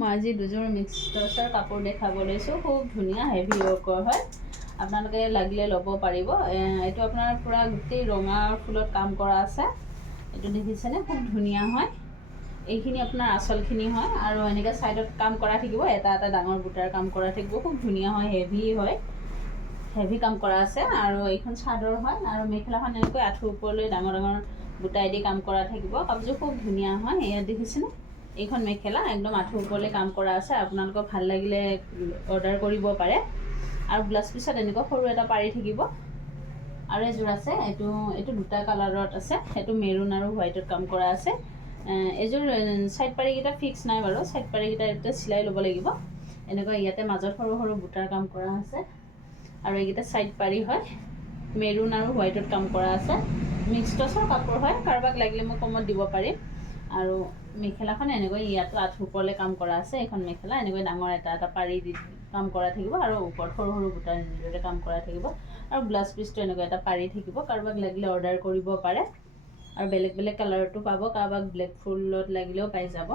মই আজি দুযোৰ মিক্স টচৰ কাপোৰ দেখাব লৈছোঁ। খুব ধুনীয়া হেভি ৱৰ্কৰ হয়, আপোনালোকে লাগিলে ল'ব পাৰিব। এইটো আপোনাৰ পূৰা গোটেই ৰঙা ফুলত কাম কৰা আছে। এইটো দেখিছেনে, খুব ধুনীয়া হয়। এইখিনি আপোনাৰ আঁচলখিনি হয় আৰু এনেকৈ ছাইডত কাম কৰা থাকিব, এটা এটা ডাঙৰ বুটাৰ কাম কৰা থাকিব। খুব ধুনীয়া হয়, হেভি হয়, হেভি কাম কৰা আছে। আৰু এইখন চাদৰ হয় আৰু মেখেলাখন এনেকৈ আঁঠুৰ ওপৰলৈ ডাঙৰ ডাঙৰ বুটাইদি কাম কৰা থাকিব। কাপোৰযোৰ খুব ধুনীয়া হয়। এয়া দেখিছেনে, এইখন মেখেলা একদম আঁঠুৰ ওপৰলৈ কাম কৰা আছে। আপোনালোকৰ ভাল লাগিলে অৰ্ডাৰ কৰিব পাৰে। আৰু ব্লাউজ পিছত এনেকুৱা সৰু এটা পাৰি থাকিব। আৰু এযোৰ আছে, এইটো দুটা কালাৰত আছে। এইটো মেৰুন আৰু হোৱাইটত কাম কৰা আছে। এযোৰ ছাইড পাৰিকেইটা ফিক্স নাই বাৰু, ছাইড পাৰিকেইটা এতিয়া চিলাই ল'ব লাগিব। এনেকুৱা ইয়াতে মাজত সৰু সৰু বুটাৰ কাম কৰা আছে আৰু এইকেইটা ছাইড পাৰি হয়, মেৰুন আৰু হোৱাইটত কাম কৰা আছে। মিক্স টচৰ কাপোৰ হয়, কাৰোবাক লাগিলে মই কমত দিব পাৰিম। আৰু মেখেলাখন এনেকৈ ইয়াতো আঁঠুৰ ওপৰলৈ কাম কৰা আছে। এইখন মেখেলা এনেকৈ ডাঙৰ এটা এটা পাৰি দি কাম কৰা থাকিব আৰু ওপৰত সৰু সৰু বুটাৰ এনেদৰে কাম কৰা থাকিব। আৰু ব্লাউজ পিচটো এনেকুৱা এটা পাৰি থাকিব। কাৰোবাক লাগিলে অৰ্ডাৰ কৰিব পাৰে। আৰু বেলেগ বেলেগ কালাৰতো পাব, কাৰোবাক ব্লেক ফুলত লাগিলেও পাই যাব।